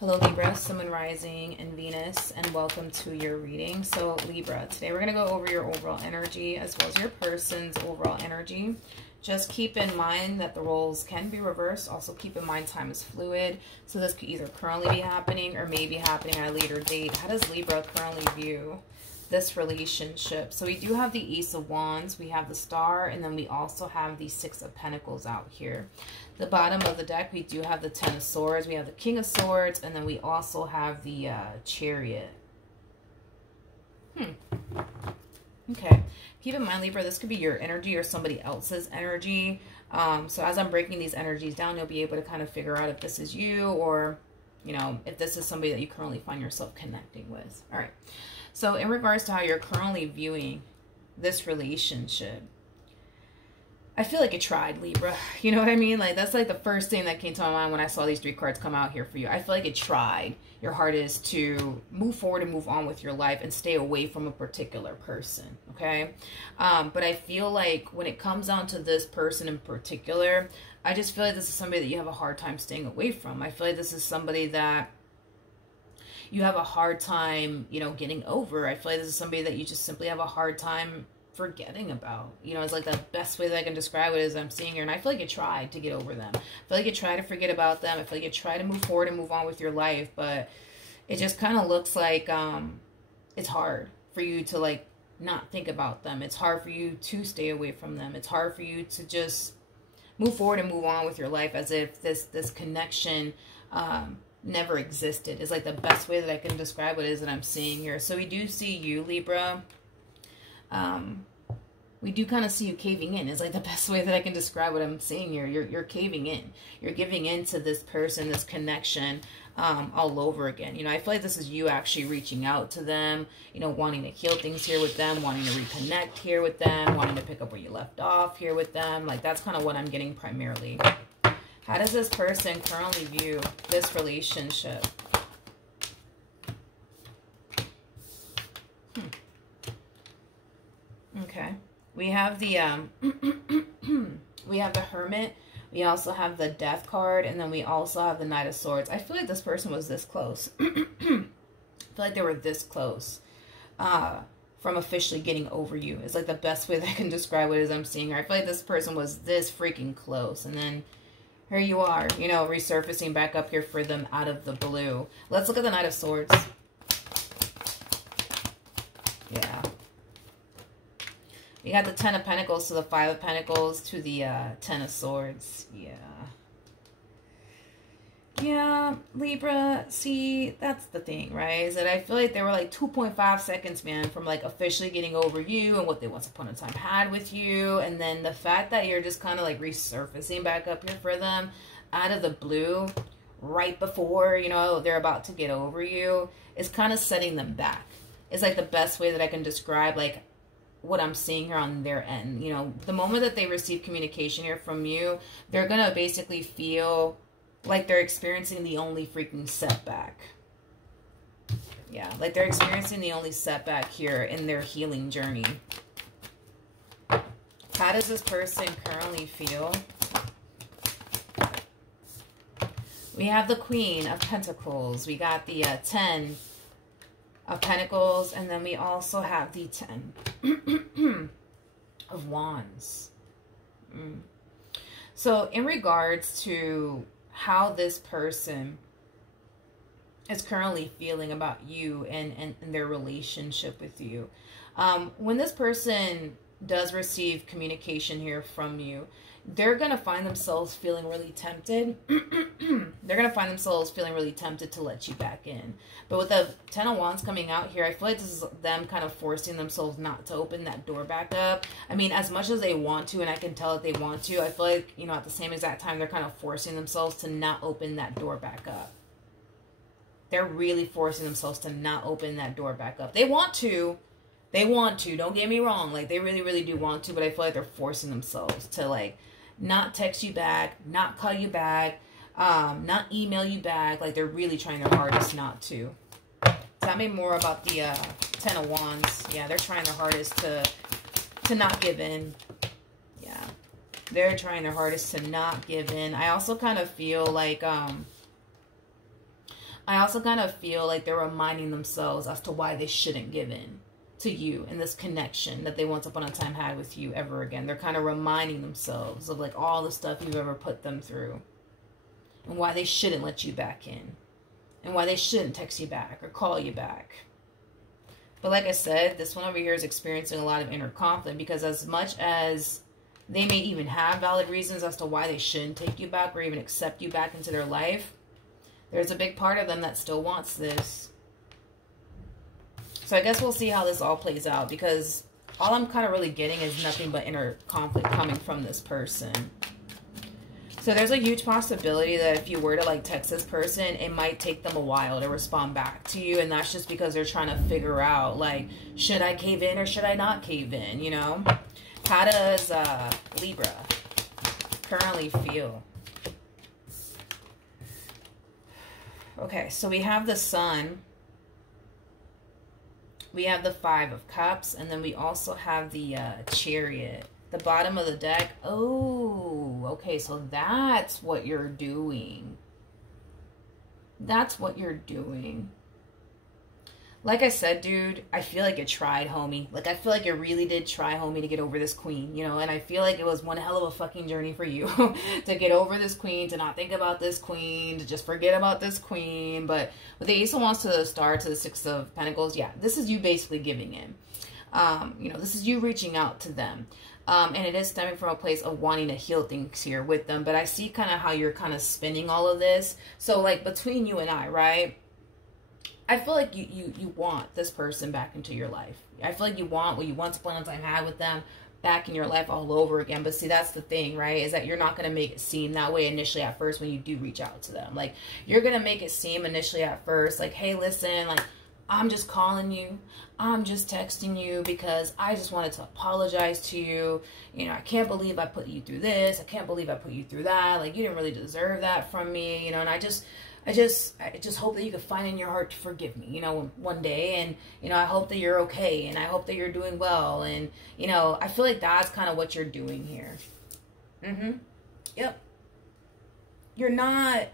Hello Libra, Sun, Moon, Rising, and Venus, and welcome to your reading. So Libra, today we're going to go over your overall energy as well as your person's overall energy. Just keep in mind that the roles can be reversed. Also keep in mind time is fluid. So this could either currently be happening or may be happening at a later date. How does Libra currently view this relationship? So we do have the Ace of Wands, we have the Star, and then we also have the Six of Pentacles out here. The bottom of the deck, we do have the Ten of Swords, we have the King of Swords, and then we also have the Chariot. Okay. Keep in mind, Libra, this could be your energy or somebody else's energy. So as I'm breaking these energies down, you'll be able to kind of figure out if this is you or, you know, if this is somebody that you currently find yourself connecting with. All right. So in regards to how you're currently viewing this relationship, I feel like it tried, Libra. You know what I mean? Like, that's like the first thing that came to my mind when I saw these three cards come out here for you. I feel like it tried your hardest to move forward and move on with your life and stay away from a particular person, okay? But I feel like when it comes down to this person in particular, I just feel like this is somebody that you have a hard time staying away from. I feel like this is somebody that you have a hard time, you know, getting over. I feel like this is somebody that you just simply have a hard time forgetting about. You know, it's like the best way that I can describe it is I'm seeing here, and I feel like you tried to get over them. I feel like you tried to forget about them. I feel like you tried to move forward and move on with your life, but it just kind of looks like it's hard for you to like not think about them. It's hard for you to stay away from them. It's hard for you to just move forward and move on with your life as if this connection never existed. Is like the best way that I can describe what it is that I'm seeing here. So we do see you, Libra. We do kind of see you caving in. It's like the best way that I can describe what I'm seeing here. You're caving in. You're giving in to this person, this connection, all over again. You know, I feel like this is you actually reaching out to them, you know, wanting to heal things here with them, wanting to reconnect here with them, wanting to pick up where you left off here with them. Like, that's kind of what I'm getting primarily. How does this person currently view this relationship? Okay. We have the we have the Hermit. We also have the Death card, and then we also have the Knight of Swords. I feel like this person was this close. I feel like they were this close from officially getting over you. It's like the best way that I can describe what it is I'm seeing here. I feel like this person was this freaking close, and then here you are, you know, resurfacing back up here for them out of the blue. Let's look at the Knight of Swords. Yeah. You got the Ten of Pentacles to the Five of Pentacles to the Ten of Swords. Yeah. Yeah, Libra, see, that's the thing, right? Is that I feel like they were like 2.5 seconds, man, from like officially getting over you and what they once upon a time had with you. And then the fact that you're just kind of like resurfacing back up here for them out of the blue right before, you know, they're about to get over you is kind of setting them back. It's like the best way that I can describe, like, what I'm seeing here on their end. You know, the moment that they receive communication here from you, they're going to basically feel like they're experiencing the only freaking setback. Yeah, like they're experiencing the only setback here in their healing journey. How does this person currently feel? We have the Queen of Pentacles. We got the 10 of Pentacles, and then we also have the 10 of Wands. So in regards to how this person is currently feeling about you and their relationship with you, when this person does receive communication here from you, they're going to find themselves feeling really tempted. They're going to find themselves feeling really tempted to let you back in. But with the Ten of Wands coming out here, I feel like this is them kind of forcing themselves not to open that door back up. I mean, as much as they want to, and I can tell that they want to, I feel like, you know, at the same exact time, they're kind of forcing themselves to not open that door back up. They're really forcing themselves to not open that door back up. They want to. They want to. Don't get me wrong. Like, they really, really do want to, but I feel like they're forcing themselves to, like, not text you back, not call you back, not email you back. Like, they're really trying their hardest not to. Tell me more about the Ten of Wands. Yeah, they're trying their hardest to not give in. Yeah, they're trying their hardest to not give in. I also kind of feel like I also kind of feel like they're reminding themselves as to why they shouldn't give in to you in this connection that they once upon a time had with you ever again. They're kind of reminding themselves of like all the stuff you've ever put them through and why they shouldn't let you back in and why they shouldn't text you back or call you back. But like I said, this one over here is experiencing a lot of inner conflict because as much as they may even have valid reasons as to why they shouldn't take you back or even accept you back into their life, there's a big part of them that still wants this. So I guess we'll see how this all plays out because all I'm kind of really getting is nothing but inner conflict coming from this person. So there's a huge possibility that if you were to like text this person, it might take them a while to respond back to you. And that's just because they're trying to figure out like, should I cave in or should I not cave in, you know? How does Libra currently feel? Okay, so we have the Sun. We have the Five of Cups, and then we also have the Chariot. The bottom of the deck. Oh, okay, so that's what you're doing. That's what you're doing. Like I said, dude, I feel like you tried, homie. Like, I feel like you really did try, homie, to get over this queen, you know? And I feel like it was one hell of a fucking journey for you to get over this queen, to not think about this queen, to just forget about this queen. But with the Ace of Wands to the Star to the Six of Pentacles, yeah, this is you basically giving in. You know, this is you reaching out to them. And it is stemming from a place of wanting to heal things here with them. But I see kind of how you're kind of spinning all of this. So, like, between you and I, right? I feel like you want this person back into your life. I feel like you want what you once upon a time had with them back in your life all over again. But see, that's the thing, right? Is that you're not going to make it seem that way initially at first when you do reach out to them. Like, you're going to make it seem initially at first like, hey, listen, like, I'm just calling you. I'm just texting you because I just wanted to apologize to you. You know, I can't believe I put you through this. I can't believe I put you through that. Like, you didn't really deserve that from me, you know, and I just hope that you can find in your heart to forgive me, you know, one day. And, you know, I hope that you're okay. And I hope that you're doing well. And, you know, I feel like that's kind of what you're doing here. Yep. You're not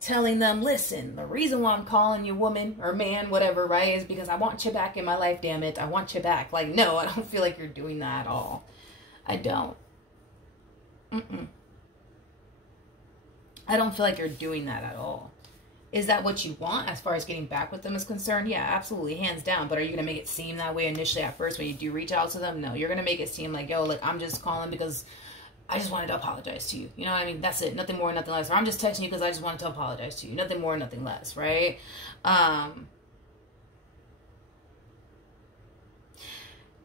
telling them, listen, the reason why I'm calling you woman or man, whatever, right, is because I want you back in my life, damn it. I want you back. Like, no, I don't feel like you're doing that at all. I don't. I don't feel like you're doing that at all. Is that what you want as far as getting back with them is concerned? Yeah, absolutely, hands down. But are you going to make it seem that way initially at first when you do reach out to them? No, you're going to make it seem like, yo, look, I'm just calling because I just wanted to apologize to you. You know what I mean? That's it. Nothing more, nothing less. Or I'm just texting you because I just wanted to apologize to you. Nothing more, nothing less, right?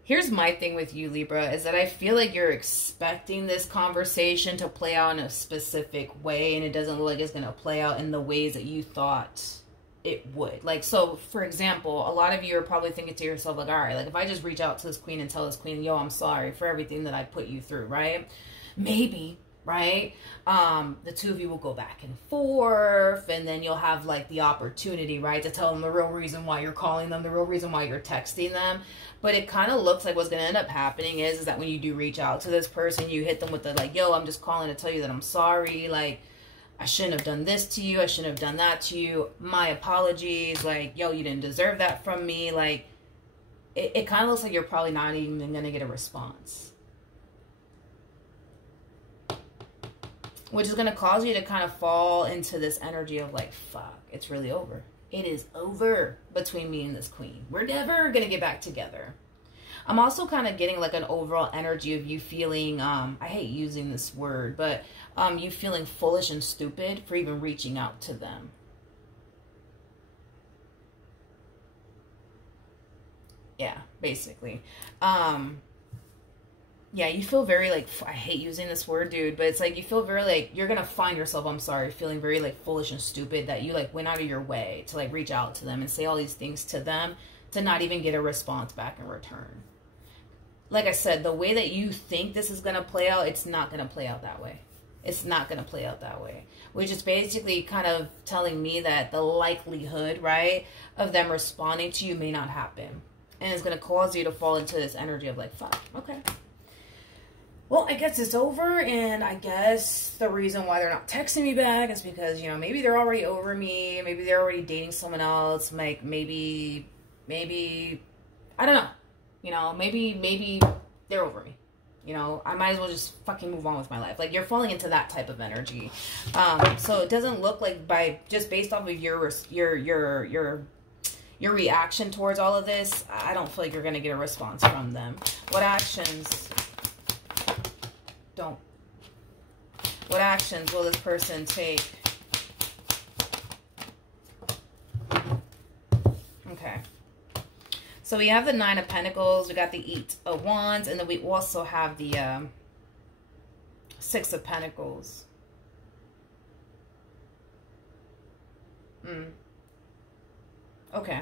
Here's my thing with you, Libra, is that I feel like you're expecting this conversation to play out in a specific way, and it doesn't look like it's going to play out in the ways that you thought it would. Like, so, for example, a lot of you are probably thinking to yourself, like, all right, like, if I just reach out to this queen and tell this queen, yo, I'm sorry for everything that I put you through, right? Maybe, right? The two of you will go back and forth, and then you'll have, like, the opportunity, right, to tell them the real reason why you're calling them, the real reason why you're texting them. But it kind of looks like what's going to end up happening is that when you do reach out to this person, you hit them with the, like, yo, I'm just calling to tell you that I'm sorry. Like, I shouldn't have done this to you. I shouldn't have done that to you. My apologies. Like, yo, you didn't deserve that from me. Like, it kind of looks like you're probably not even going to get a response. Which is going to cause you to kind of fall into this energy of, like, fuck, it's really over. It is over between me and this queen. We're never going to get back together. I'm also kind of getting like an overall energy of you feeling, I hate using this word, but you feeling foolish and stupid for even reaching out to them. Yeah, basically. Yeah, you feel very, like, I hate using this word, dude, but it's like you feel very, like, you're going to find yourself, I'm sorry, feeling very, like, foolish and stupid that you, like, went out of your way to, like, reach out to them and say all these things to them to not even get a response back in return. Like I said, the way that you think this is going to play out, it's not going to play out that way. It's not going to play out that way. Which is basically kind of telling me that the likelihood, right, of them responding to you may not happen. And it's going to cause you to fall into this energy of, like, fuck, okay. well, I guess it's over, and I guess the reason why they're not texting me back is because, you know, maybe they're already over me, maybe they're already dating someone else, like, maybe, I don't know, you know, maybe they're over me, you know, I might as well just fucking move on with my life. Like, you're falling into that type of energy. So it doesn't look like, just based off of your reaction towards all of this, I don't feel like you're going to get a response from them. What actions will this person take? Okay. So we have the Nine of Pentacles, we got the Eight of Wands, and then we also have the Six of Pentacles. Okay.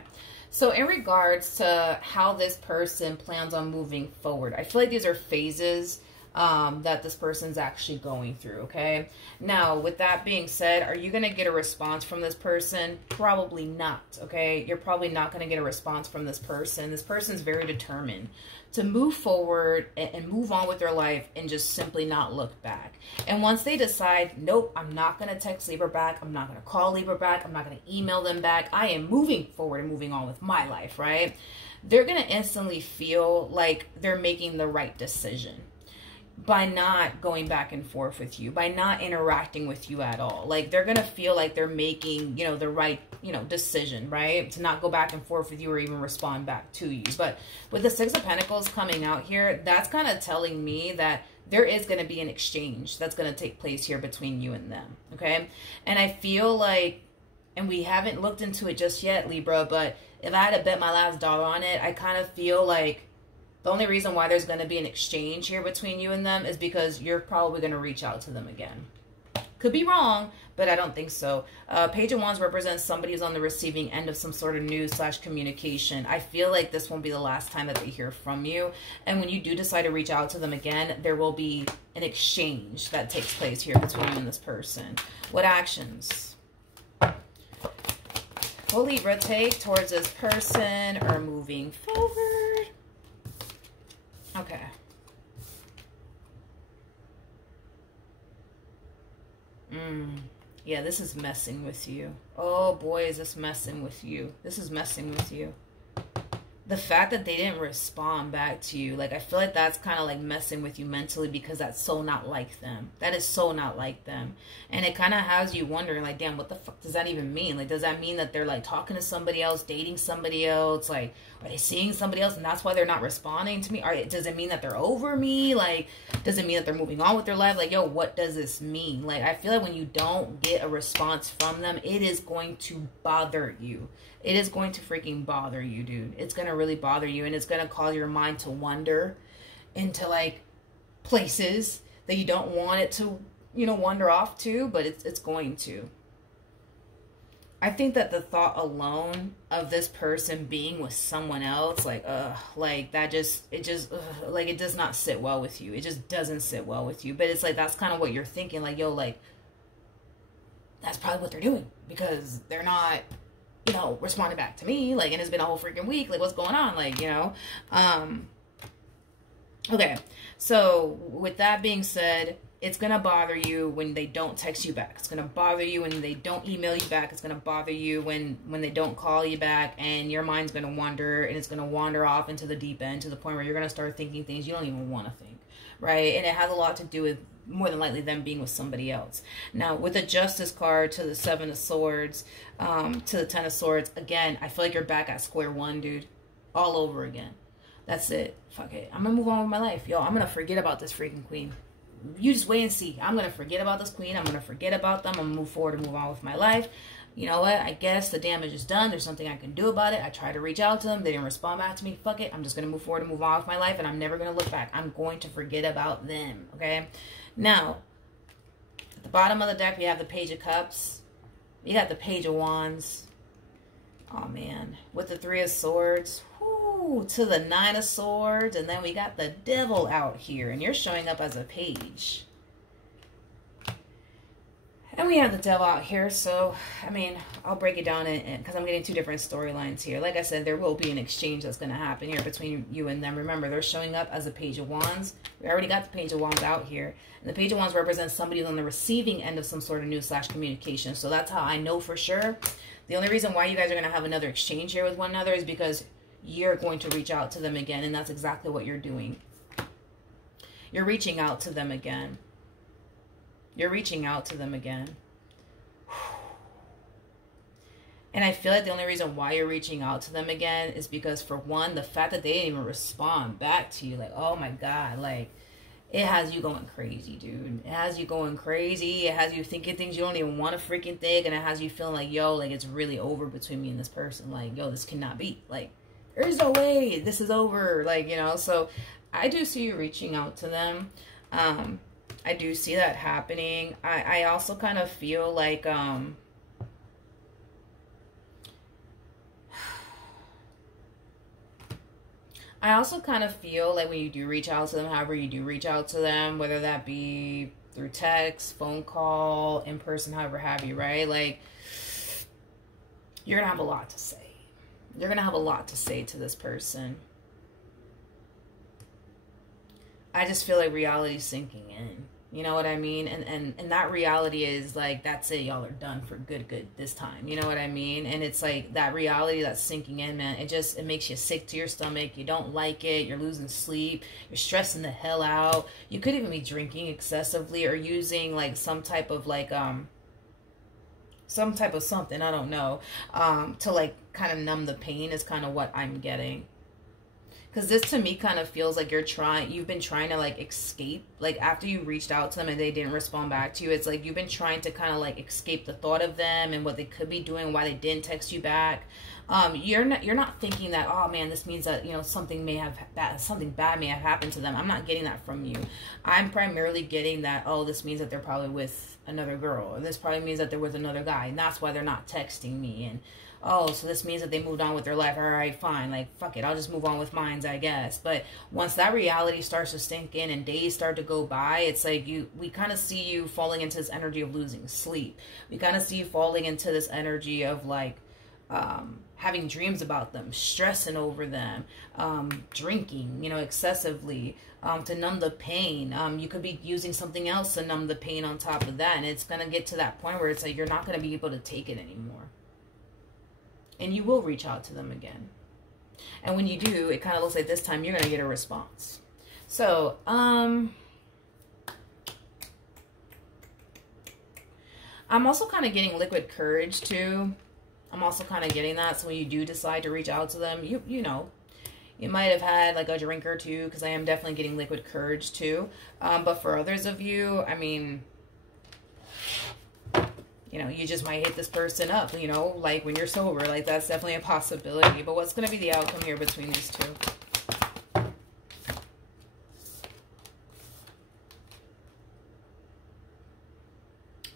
So in regards to how this person plans on moving forward, I feel like these are phases that this person's actually going through, okay? Now, with that being said, are you going to get a response from this person? Probably not, okay? You're probably not going to get a response from this person. This person's very determined to move forward and move on with their life and just simply not look back. And once they decide, nope, I'm not going to text Libra back, I'm not going to call Libra back, I'm not going to email them back, I am moving forward and moving on with my life, right? They're going to instantly feel like they're making the right decision by not going back and forth with you, by not interacting with you at all. Like, they're going to feel like they're making, you know, the right, you know, decision, right? To not go back and forth with you or even respond back to you. But with the Six of Pentacles coming out here, that's kind of telling me that there is going to be an exchange that's going to take place here between you and them, okay? And I feel like, and we haven't looked into it just yet, Libra, but if I had to bet my last dollar on it, I kind of feel like the only reason why there's going to be an exchange here between you and them is because you're probably going to reach out to them again. Could be wrong, but I don't think so. Page of Wands represents somebody who's on the receiving end of some sort of news / communication. I feel like this won't be the last time that they hear from you. And when you do decide to reach out to them again, there will be an exchange that takes place here between you and this person. What actions will Libra take towards this person or moving forward? Okay. Yeah, this is messing with you. Oh boy, is this messing with you. This is messing with you. The fact that they didn't respond back to you, like, I feel like that's kind of like messing with you mentally, because that's so not like them. That is so not like them. And it kind of has you wondering, like, damn, what the fuck does that even mean? Like, does that mean that they're, like, talking to somebody else, dating somebody else? Like, are they seeing somebody else and that's why they're not responding to me? Does it mean that they're over me? Like, does it mean that they're moving on with their life? Like, yo, what does this mean? Like, I feel like when you don't get a response from them, it is going to bother you. It is going to freaking bother you, dude. It's going to really bother you, and it's going to cause your mind to wander into, like, places that you don't want it to, you know, wander off to, but it's going to. I think that the thought alone of this person being with someone else, like that just, like, it does not sit well with you. It just doesn't sit well with you. But it's like, that's kind of what you're thinking, like, yo, like, that's probably what they're doing, because they're not, you know, responding back to me, like, and it's been a whole freaking week, like, what's going on, like, you know. Okay, so with that being said, it's gonna bother you when they don't text you back. It's gonna bother you when they don't email you back. It's gonna bother you when they don't call you back, and your mind's gonna wander, and it's gonna wander off into the deep end, to the point where you're gonna start thinking things you don't even want to think, right? And it has a lot to do with, more than likely, them being with somebody else. Now, with the Justice card to the Seven of Swords, to the Ten of Swords, again, I feel like you're back at square one, dude. All over again. That's it. Fuck it. I'm gonna move on with my life. Yo, I'm gonna forget about this freaking queen. You just wait and see. I'm gonna forget about this queen. I'm gonna forget about them. I'm gonna move forward and move on with my life. You know what? I guess the damage is done. There's something I can do about it. I tried to reach out to them. They didn't respond back to me. Fuck it. I'm just gonna move forward and move on with my life, and I'm never gonna look back. I'm going to forget about them. Okay? Now, at the bottom of the deck, we have the Page of Cups. You got the Page of Wands. Oh, man. With the Three of Swords. Whoo, to the Nine of Swords. And then we got the Devil out here. And you're showing up as a page. And we have the devil out here. So, I mean, I'll break it down because I'm getting two different storylines here. Like I said, there will be an exchange that's going to happen here between you and them. Remember, they're showing up as a Page of Wands. We already got the Page of Wands out here. And the Page of Wands represents somebody on the receiving end of some sort of news / communication. So that's how I know for sure. The only reason why you guys are going to have another exchange here with one another is because you're going to reach out to them again. And that's exactly what you're doing. You're reaching out to them again. You're reaching out to them again. And I feel like the only reason why you're reaching out to them again is because, for one, the fact that they didn't even respond back to you. Like, oh my God, like, it has you going crazy, dude. It has you going crazy. It has you thinking things you don't even want to freaking think. And it has you feeling like, yo, like, it's really over between me and this person. Like, yo, this cannot be. Like, there's no way this is over. Like, you know, so I do see you reaching out to them. I do see that happening. I also kind of feel like, I also kind of feel like when you do reach out to them, however you do reach out to them, whether that be through text, phone call, in person, however have you, right? Like, you're going to have a lot to say. You're going to have a lot to say to this person. I just feel like reality's sinking in. You know what I mean? And that reality is like, that's it. Y'all are done for good this time. You know what I mean? And it's like that reality that's sinking in, man. It makes you sick to your stomach. You don't like it. You're losing sleep. You're stressing the hell out. You could even be drinking excessively or using like some type of like, something, I don't know, to like kind of numb the pain is kind of what I'm getting. Because this to me kind of feels like you've been trying to like escape, like after you reached out to them and they didn't respond back to you. It's like you've been trying to kind of like escape the thought of them and what they could be doing, why they didn't text you back. You're not thinking that, oh man, this means that, you know, something bad may have happened to them. I'm not getting that from you. I'm primarily getting that, oh, this means that they're probably with another girl, or this probably means that they're with another guy, and that's why they're not texting me. And oh, so this means that they moved on with their life. All right, fine. Like, fuck it. I'll just move on with mine, I guess. But once that reality starts to sink in and days start to go by, it's like we kind of see you falling into this energy of losing sleep. We kind of see you falling into this energy of like having dreams about them, stressing over them, drinking, you know, excessively to numb the pain. You could be using something else to numb the pain on top of that. And it's going to get to that point where it's like you're not going to be able to take it anymore. And you will reach out to them again. And when you do, it kind of looks like this time you're going to get a response. So, I'm also kind of getting liquid courage too. I'm also kind of getting that. So when you do decide to reach out to them, you know, you might have had like a drink or two, because I am definitely getting liquid courage too. But for others of you, I mean, you know, you just might hit this person up, you know, like when you're sober. Like, that's definitely a possibility. But what's going to be the outcome here between these two?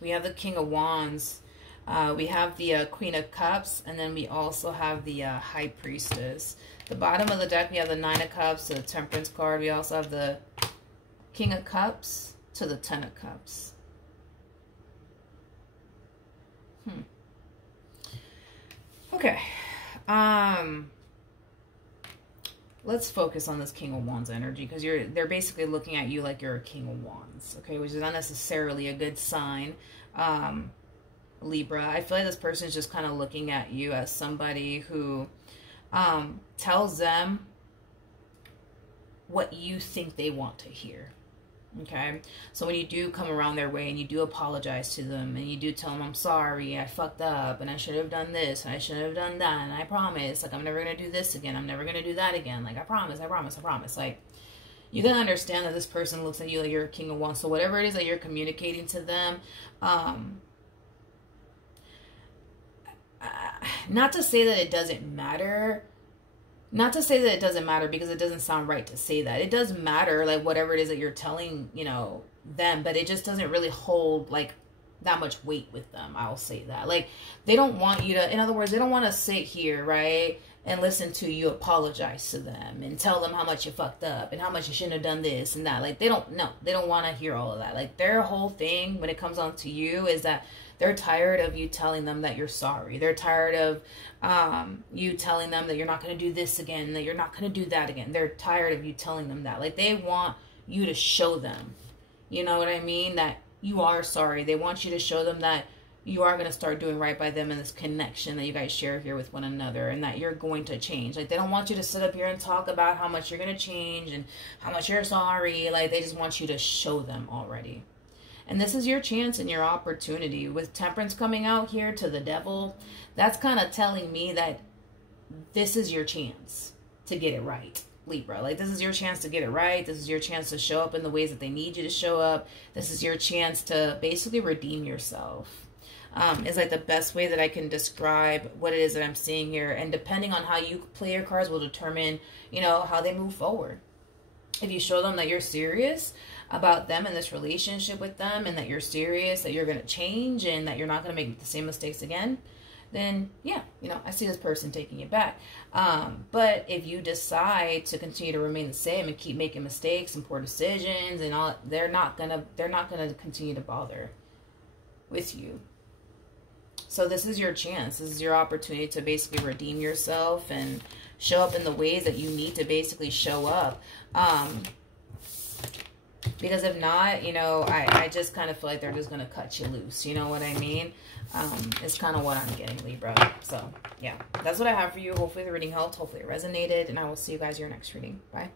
We have the King of Wands. We have the Queen of Cups. And then we also have the High Priestess. The bottom of the deck, we have the Nine of Cups, the Temperance card. We also have the King of Cups to the Ten of Cups. Okay. Let's focus on this King of Wands energy, because they're basically looking at you like you're a King of Wands, okay, which is not necessarily a good sign. Libra, I feel like this person is just kind of looking at you as somebody who tells them what you think they want to hear. Okay, so when you do come around their way and you do apologize to them and you do tell them, I'm sorry, I fucked up and I should have done this and I should have done that, and I promise, like, I'm never going to do this again, I'm never going to do that again, like, I promise, like, you gotta understand that this person looks at you like you're a King of Wands. So whatever it is that you're communicating to them, not to say that it doesn't matter, because it doesn't sound right to say that. It does matter, like, whatever it is that you're telling, you know, them, but it just doesn't really hold, like, that much weight with them. I'll say that. Like, they don't want you to, in other words, they don't want to sit here, right, and listen to you apologize to them and tell them how much you fucked up and how much you shouldn't have done this and that. Like, they don't want to hear all of that. Like, their whole thing when it comes on to you is that they're tired of you telling them that you're sorry. They're tired of you telling them that you're not going to do this again, that you're not going to do that again. They're tired of you telling them that. Like, they want you to show them, you know what I mean, that you are sorry. They want you to show them that you are going to start doing right by them in this connection that you guys share here with one another, and that you're going to change. Like, they don't want you to sit up here and talk about how much you're going to change and how much you're sorry. Like, they just want you to show them already. And this is your chance and your opportunity. With Temperance coming out here to the Devil, that's kind of telling me that this is your chance to get it right, Libra. Like, this is your chance to get it right. This is your chance to show up in the ways that they need you to show up. This is your chance to basically redeem yourself. Is like the best way that I can describe what it is that I'm seeing here. And depending on how you play your cards will determine, you know, how they move forward. If you show them that you're serious about them and this relationship with them, and that you're serious, that you're going to change, and that you're not going to make the same mistakes again, then yeah, you know, I see this person taking it back. But if you decide to continue to remain the same and keep making mistakes and poor decisions and all, they're not gonna continue to bother with you. So this is your chance. This is your opportunity to basically redeem yourself and show up in the ways that you need to basically show up. Because if not, you know, I just kind of feel like they're just going to cut you loose. You know what I mean? It's kind of what I'm getting, Libra. So, yeah, that's what I have for you. Hopefully the reading helped. Hopefully it resonated. And I will see you guys in your next reading. Bye.